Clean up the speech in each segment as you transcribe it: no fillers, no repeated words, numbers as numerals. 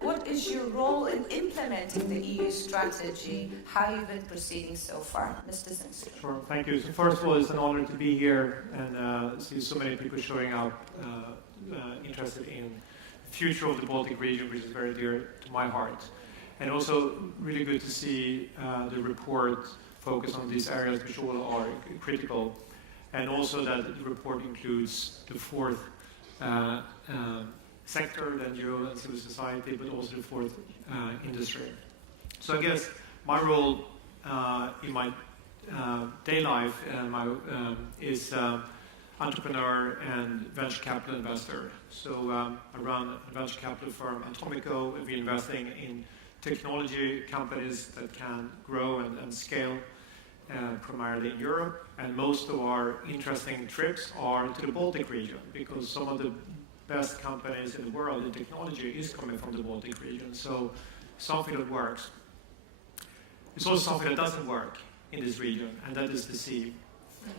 What is your role in implementing the EU strategy? How you've been proceeding so far? Mr. Zennström. Sure, thank you. So first of all, it's an honor to be here and see so many people showing up interested in the future of the Baltic region, which is very dear to my heart. And also really good to see the report focus on these areas which all are critical. And also that the report includes the fourth sector, the NGO and civil society, but also the fourth industry. So I guess my role in my day life is entrepreneur and venture capital investor. So I run a venture capital firm, Atomico, and we're investing in technology companies that can grow and scale primarily in Europe. And most of our interesting trips are to the Baltic region because some of the best companies in the world in technology is coming from the Baltic region. So something that works. It's also something that doesn't work in this region, and that is the sea.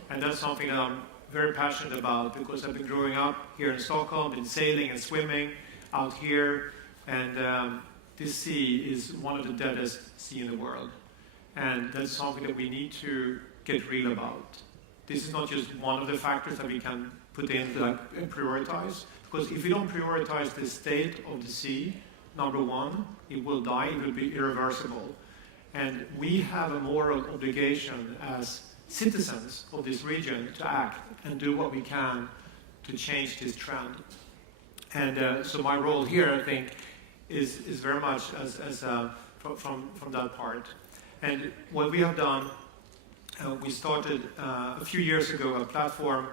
And that's something that I'm very passionate about because I've been growing up here in Stockholm, been sailing and swimming out here, and this sea is one of the deadest seas in the world. And that's something that we need to get real about. This is not just one of the factors that we can put in and prioritize, because if we don't prioritize the state of the sea, number one, it will die, it will be irreversible. And we have a moral obligation as citizens of this region to act and do what we can to change this trend. And so my role here, I think, is very much from that part. And what we have done, we started a few years ago a platform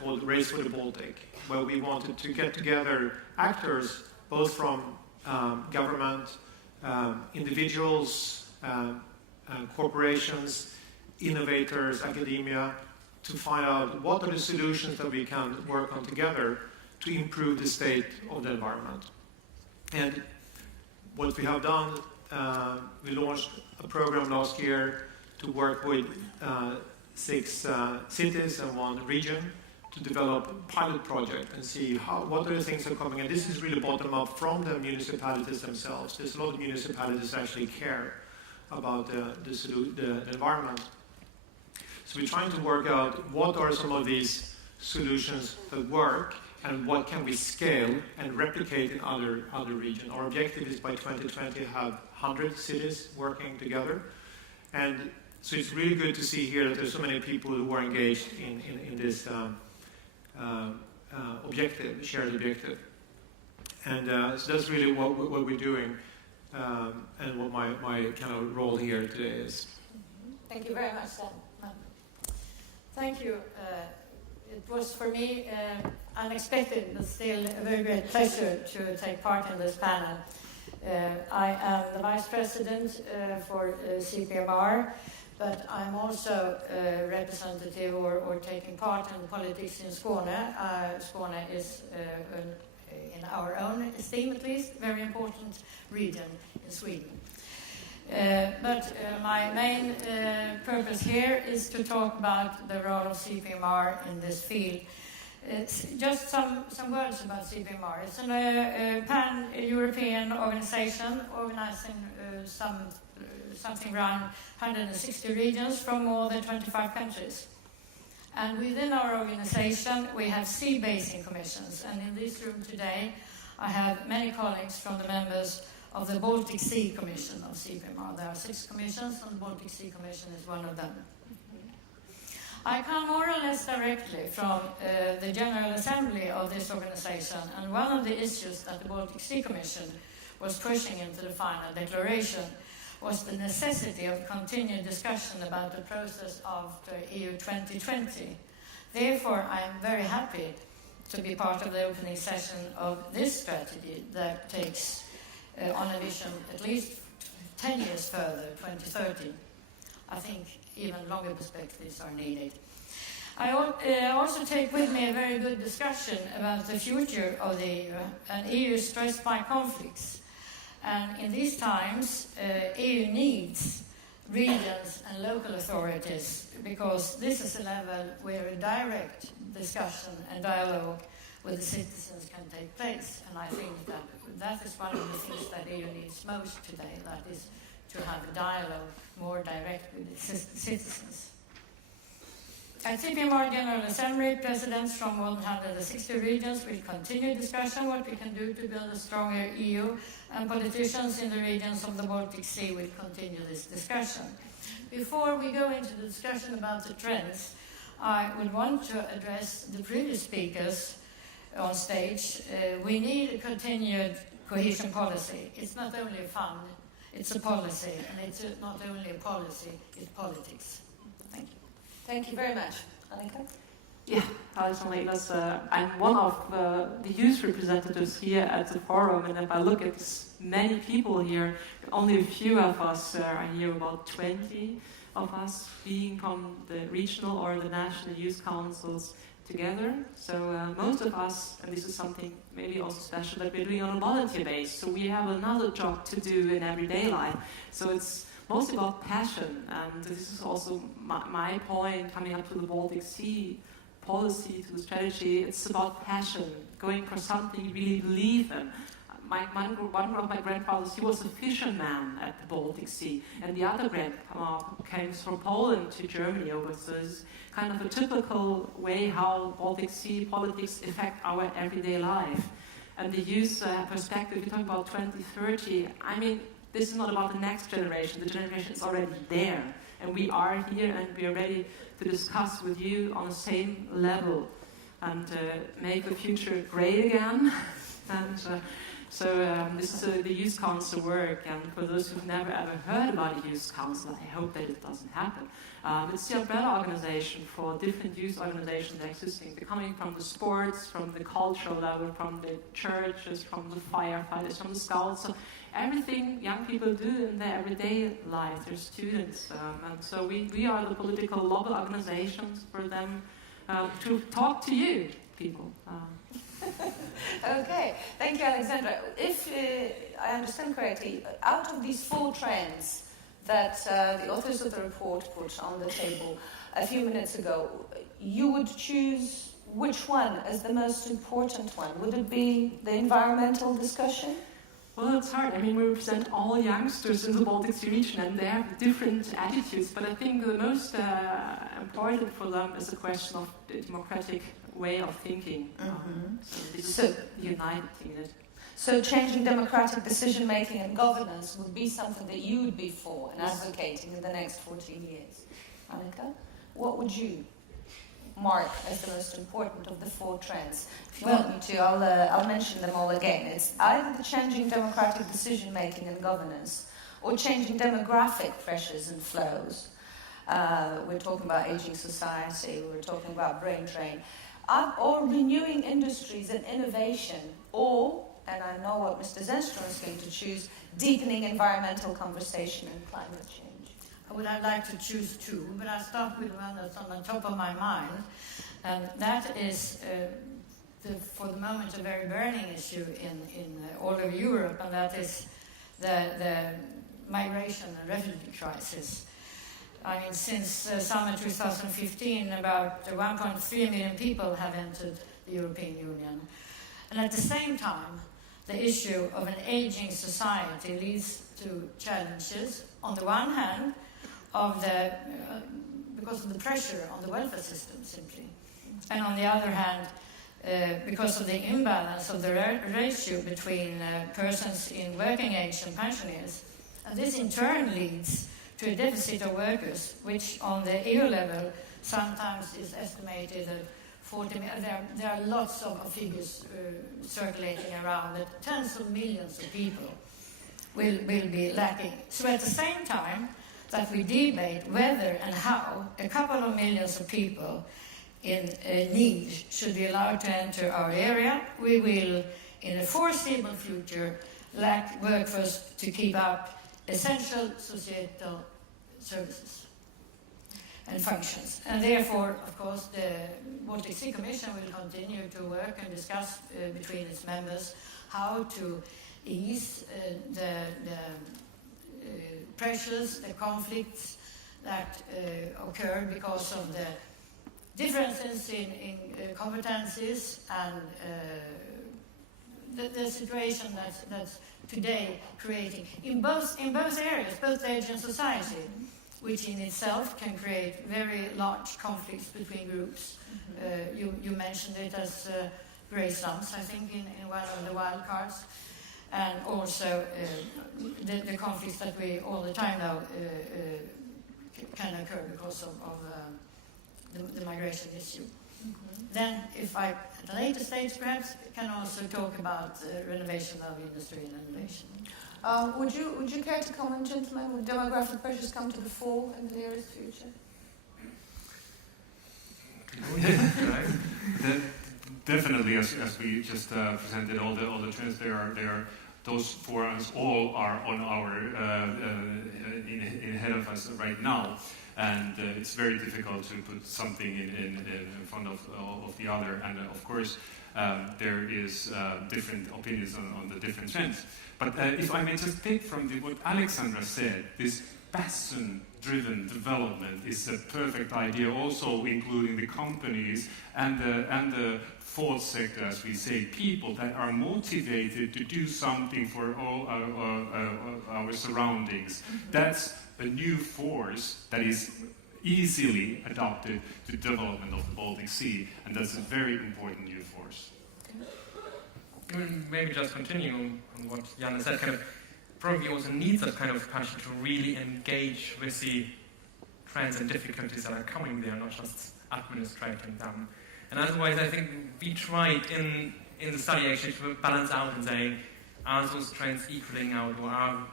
called Race for the Baltic, where we wanted to get together actors, both from government, individuals, corporations, innovators, academia, to find out what are the solutions that we can work on together to improve the state of the environment. And what we have done, we launched a program last year to work with 6 cities and 1 region to develop a pilot project and see what are the things that are coming. And this is really bottom up from the municipalities themselves. There's a lot of municipalities that actually care about the environment. So we're trying to work out what are some of these solutions that work and what can we scale and replicate in other regions. Our objective is by 2020 to have 100 cities working together. And so it's really good to see here that there's so many people who are engaged in this objective, shared objective. And so that's really what we're doing and what my kind of role here today is. Thank you very much, Sen. Thank you. It was for me unexpected, but still a very great pleasure to take part in this panel. I am the Vice President for CPMR, but I'm also a representative or taking part in politics in Skåne. Skåne is, in our own esteem at least, very important region in Sweden. But my main purpose here is to talk about the role of CPMR in this field. It's just some words about CPMR. It's a pan-European organization organizing something around 160 regions from more than 25 countries. And within our organization, we have sea basin commissions. And in this room today, I have many colleagues from the members of the Baltic Sea Commission of CPMR. There are 6 commissions, and the Baltic Sea Commission is one of them. I come more or less directly from the General Assembly of this organization, and one of the issues that the Baltic Sea Commission was pushing into the final declaration was the necessity of continued discussion about the process of the EU 2020. Therefore, I am very happy to be part of the opening session of this strategy that takes on a vision at least 10 years further, 2030. I think even longer perspectives are needed. I also take with me a very good discussion about the future of the EU, an EU stressed by conflicts. And in these times, EU needs regions and local authorities, because this is a level where a direct discussion and dialogue with the citizens can take place. And I think that is one of the things that EU needs most today, that is to have a dialogue more direct with the citizens. At CPMR General Assembly, presidents from 160 regions will continue discussion what we can do to build a stronger EU, and politicians in the regions of the Baltic Sea will continue this discussion. Before we go into the discussion about the trends, I would want to address the previous speakers on stage. We need a continued cohesion policy. It's not only a fund, it's a policy, and it's not only a policy, it's politics. Thank you. Thank you very much. Anke? Yeah, Alexandra, Ehlers, I'm one of the youth representatives here at the forum, and if I look at many people here, only a few of us are here, about 20 of us being from the regional or the national youth councils together. So most of us, and this is something maybe also special, that we're doing on a volunteer base, so we have another job to do in everyday life. So it's mostly about passion, and this is also my point coming up to the Baltic Sea policy, to the strategy. It's about passion, going for something you really believe in. One of my grandfathers, he was a fisherman at the Baltic Sea, and the other grandpa came from Poland to Germany over. So it's kind of a typical way how Baltic Sea politics affect our everyday life. And the youth perspective, we talk about 2030, I mean, this is not about the next generation. The generation is already there. And we are here and we are ready to discuss with you on the same level and make the future great again. And so this is the Youth Council work. And for those who've never ever heard about a Youth Council, I hope that it doesn't happen. It's the umbrella organization for different youth organizations existing, coming from the sports, from the cultural level, from the churches, from the firefighters, from the scouts. So everything young people do in their everyday life, they're students. And so we are the political lobby organizations for them to talk to you, people. Okay, thank you, Alexandra. If I understand correctly, out of these 4 trends that the authors of the report put on the table a few minutes ago, you would choose which one as the most important one? Would it be the environmental discussion? Well, it's hard. I mean, we represent all youngsters in the Baltic Sea region, and they have different attitudes. But I think the most important for them is the question of the democratic way of thinking. Mm-hmm. So this is the united thing. So changing democratic decision-making and governance would be something that you would be for and advocating in the next 14 years. Anke, what would you mark as the most important of the 4 trends? If you want me to, I'll mention them all again. It's either the changing democratic decision-making and governance, or changing demographic pressures and flows. We're talking about aging society, we're talking about brain drain, or renewing industries and innovation, or, and I know what Mr. Zennström is going to choose, deepening environmental conversation and climate change. I would like to choose 2, but I'll start with one that's on the top of my mind, and that is, for the moment, a very burning issue in all over Europe, and that is the migration and refugee crisis. I mean, since summer 2015, about 1.3 million people have entered the European Union. And at the same time, the issue of an aging society leads to challenges, on the one hand, because of the pressure on the welfare system, simply. And on the other hand, because of the imbalance of the ratio between persons in working age and pensioners. And this in turn leads to a deficit of workers, which on the EU level sometimes is estimated at 40 million. There are lots of figures circulating around that tens of millions of people will be lacking. So at the same time that we debate whether and how a couple of millions of people in need should be allowed to enter our area, we will, in a foreseeable future, lack workforce to keep up essential societal services and functions. And therefore, of course, the Baltic Sea Commission will continue to work and discuss between its members how to ease the pressures, the conflicts that occur because of the differences in competencies and the situation that's today creating in both areas, both age and society, which in itself can create very large conflicts between groups. You mentioned it as grey slums, I think, in one of the wild cards, and also the conflicts that we all the time know can occur because of the migration issue. Then, if I, at a later stage perhaps, can also talk about renovation of industry and innovation. Would you care to comment, gentlemen? Will demographic pressures come to the fore in the nearest future? Definitely, as we just presented all the trends, they are those for us all are on our ahead of us right now. And it's very difficult to put something in front of the other. And of course, there is different opinions on the different trends. But if I may just take from what Alexandra said, this passion-driven development is a perfect idea, also including the companies and the fourth sector, as we say, people that are motivated to do something for all our surroundings. That's a new force that is easily adopted to development of the Baltic Sea, and that's a very important new force. Maybe just continuing on what Janne said, kind of probably also needs that kind of passion to really engage with the trends and difficulties that are coming there, not just administrating them. And otherwise, I think we tried in the study actually to balance out and say, are those trends equaling out, or are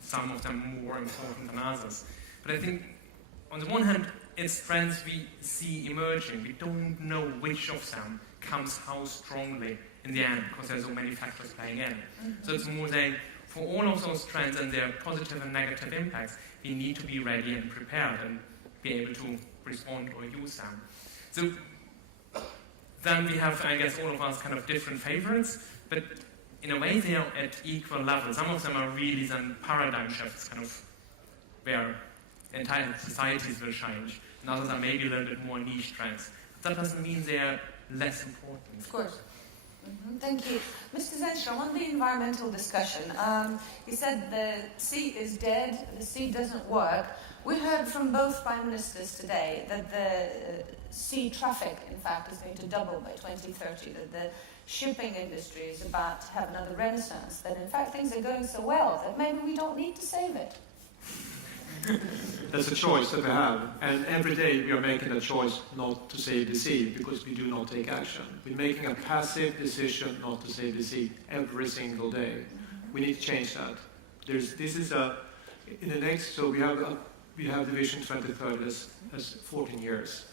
some of them more important than others? But I think, on the one hand, it's trends we see emerging. We don't know which of them comes how strongly in the end, because there's so many factors playing in. So it's more saying, for all of those trends and their positive and negative impacts, we need to be ready and prepared and be able to respond or use them. So then we have, I guess, all of us kind of different favorites, but in a way they are at equal level. Some of them are really then paradigm shifts, kind of where entire societies will change, and others are maybe a little bit more niche trends. But that doesn't mean they are less important. Of course. Thank you. Mr. Zennström, on the environmental discussion, you said the sea is dead, the sea doesn't work. We heard from both Prime Ministers today that the sea traffic, in fact, is going to double by 2030, that the shipping industry is about to have another renaissance, that in fact things are going so well that maybe we don't need to save it. That's a choice that we have, and every day we are making a choice not to save the sea because we do not take action. We're making a passive decision not to save the sea every single day. We need to change that. We have the Vision 2030 as 14 years.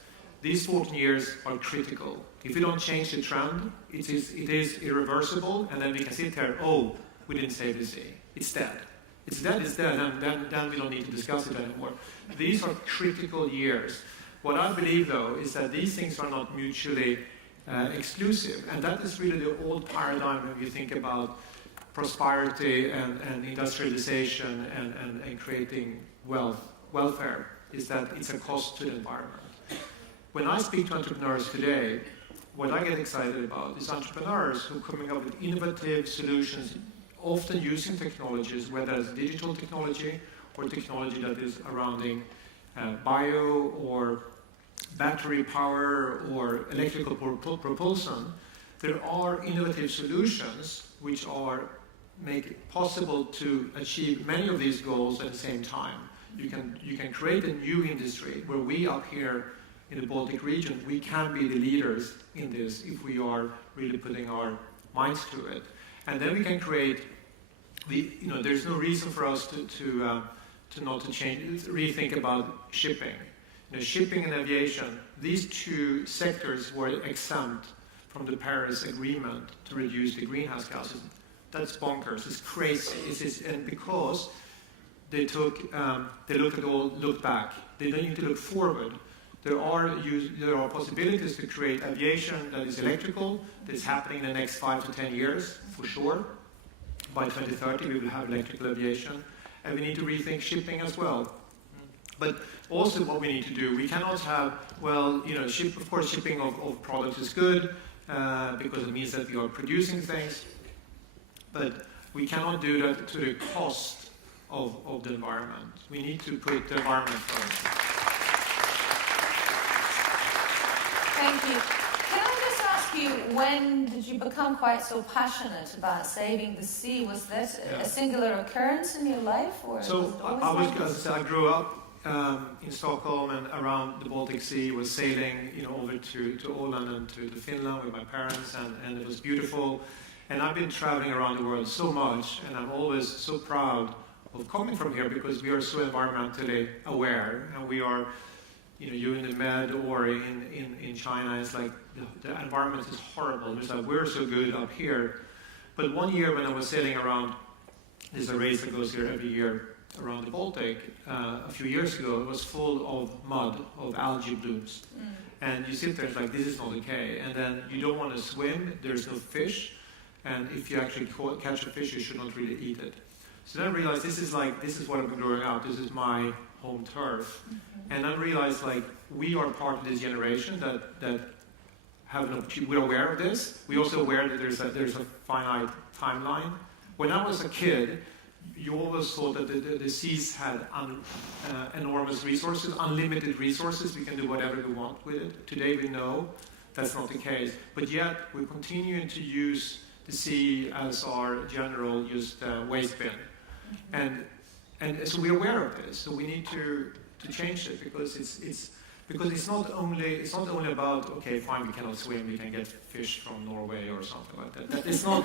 These 14 years are critical. If we don't change the trend, it is irreversible, and then we can sit here, oh, we didn't save the sea. It's dead. It's dead, and then we don't need to discuss it anymore. These are critical years. What I believe, though, is that these things are not mutually exclusive, and that is really the old paradigm when you think about prosperity and industrialization and creating welfare, is that it's a cost to the environment. When I speak to entrepreneurs today, what I get excited about is entrepreneurs who are coming up with innovative solutions, often using technologies, whether it's digital technology or technology that is surrounding bio or battery power or electrical propulsion. There are innovative solutions which make it possible to achieve many of these goals at the same time. You can create a new industry where we up here in the Baltic region, we can be the leaders in this if we are really putting our minds to it. And then we can create, there's no reason for us to rethink about shipping. Shipping and aviation, these two sectors were exempt from the Paris Agreement to reduce the greenhouse gases. That's bonkers. It's crazy. And because they looked back. They don't need to look forward. There are possibilities to create aviation that is electrical. That's happening in the next 5 to 10 years, for sure. By 2030, we will have electrical aviation. and we need to rethink shipping as well. But also what we need to do, we cannot have, well, you know, of course shipping of products is good because it means that we are producing things, but we cannot do that to the cost of the environment. We need to put the environment first. Thank you. Can I just ask you, when did you become quite so passionate about saving the sea? Was that a singular occurrence in your life? Or So I grew up in Stockholm and around the Baltic Sea, was sailing, you know, over to Åland and to Finland with my parents, and it was beautiful. And I've been traveling around the world so much, and I'm always so proud of coming from here because we are so environmentally aware, and we are, you know, you in the Med or in China, it's like the environment is horrible. It's like we're so good up here. But one year when I was sailing around, there's a race that goes here every year around the Baltic, a few years ago, it was full of mud, of algae blooms. And you sit there, it's like, this is not okay. And then you don't want to swim, there's no fish, and if you actually catch a fish, you should not really eat it. So then I realized this is what I've been growing up, this is my home turf. And I realized, like, we are part of this generation that have an opportunity, we're aware of this. We're also aware that there's a finite timeline. When I was a kid, you always thought that the seas had enormous resources, unlimited resources. We can do whatever we want with it. Today we know that's not the case. But yet we're continuing to use the sea as our general just waste bin. And so we're aware of this. So we need to change it because it's not only about, okay, fine, we cannot swim, we can get fish from Norway or something like that. That is not,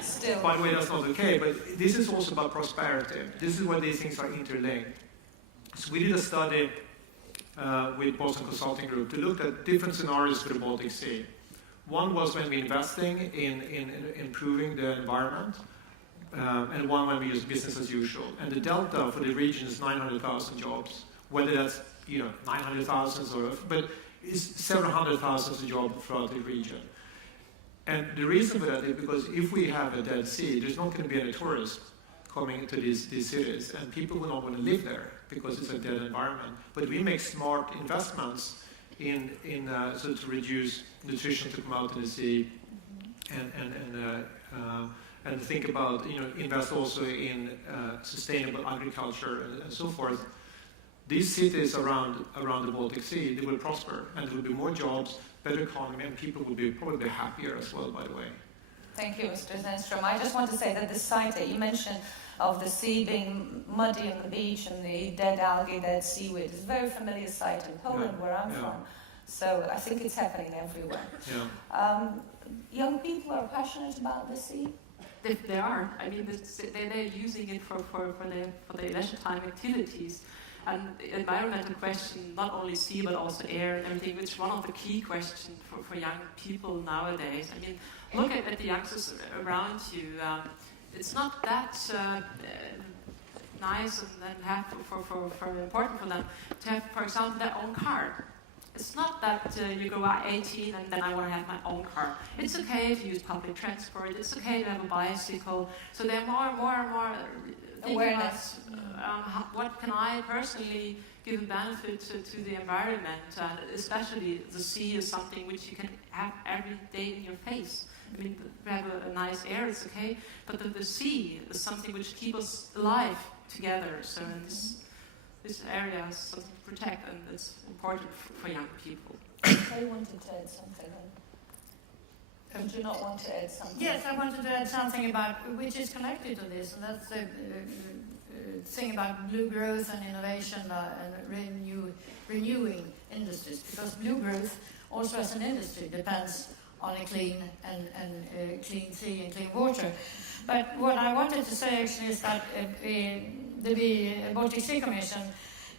Still. by the way, that's not okay, but this is also about prosperity. This is where these things are interlinked. So we did a study with Boston Consulting Group to look at different scenarios for the Baltic Sea. One was when we're investing in improving the environment, and one when we use business as usual. And the delta for the region is 900,000 jobs, whether that's 900,000 but it's several hundred thousands of jobs throughout the region. And the reason for that is because if we have a dead sea, there's not going to be any tourists coming into these cities, and people will not want to live there because it's a dead environment. But we make smart investments so to reduce nutrition to come out in the sea, and think about, invest also in sustainable agriculture and so forth. These cities around the Baltic Sea, they will prosper, and there will be more jobs, better economy, and people will be probably happier as well, by the way. Thank you, Mr. Zennström. I just want to say that the site that you mentioned of the sea being muddy on the beach and the dead algae, dead seaweed, is a very familiar site in Poland, where I'm from. So I think it's happening everywhere. Yeah. Young people are passionate about the sea. They are. I mean, they're using it for their leisure time activities. And the environmental question, not only sea but also air and everything, which is one of the key questions for young people nowadays. I mean, look at the youngsters around you. It's not that nice and have for important for them to have, for example, their own car. It's not that you go at 18 and then I want to have my own car. It's okay to use public transport. It's okay to have a bicycle. So they're more and more awareness. What can I personally give a benefit to the environment, and especially the sea is something which you can have every day in your face. I mean, we have a nice air, it's okay, but the sea is something which keeps us alive together. So this area is something to protect, and it's important for young people. I wanted to add something. Did you not want to add something? Yes, I wanted to add something about which is connected to this, and that's the thing about blue growth and innovation and renewing industries. Because blue growth, also as an industry, depends on a clean and clean sea and clean water. But what I wanted to say actually is that the Baltic Sea Commission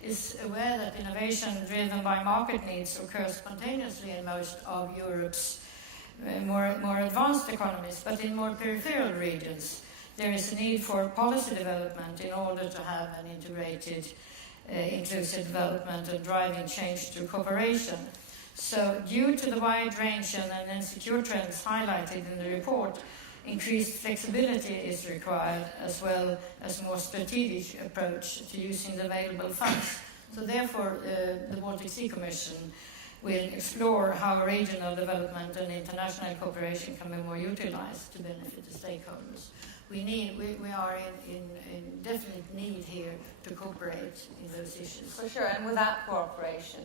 is aware that innovation driven by market needs occurs spontaneously in most of Europe's more advanced economies, but in more peripheral regions there is a need for policy development in order to have an integrated, inclusive development and driving change through cooperation. So due to the wide range and insecure trends highlighted in the report, increased flexibility is required, as well as a more strategic approach to using the available funds. So therefore, the Baltic Sea Commission will explore how regional development and international cooperation can be more utilized to benefit the stakeholders. We are in definite need here to cooperate in those issues. For sure, and without cooperation,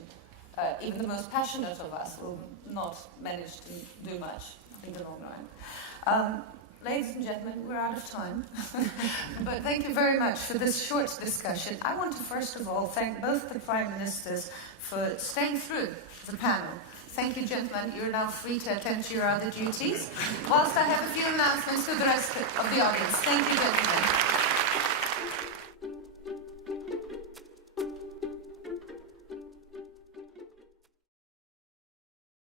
even the most passionate of us will not manage to do much in the long run. Ladies and gentlemen, we're out of time. But thank you very much for this short discussion. I want to first of all thank both the Prime Ministers for staying through the panel. Thank you, gentlemen. You're now free to attend to your other duties, whilst I have a few announcements to the rest of the audience. Thank you, gentlemen.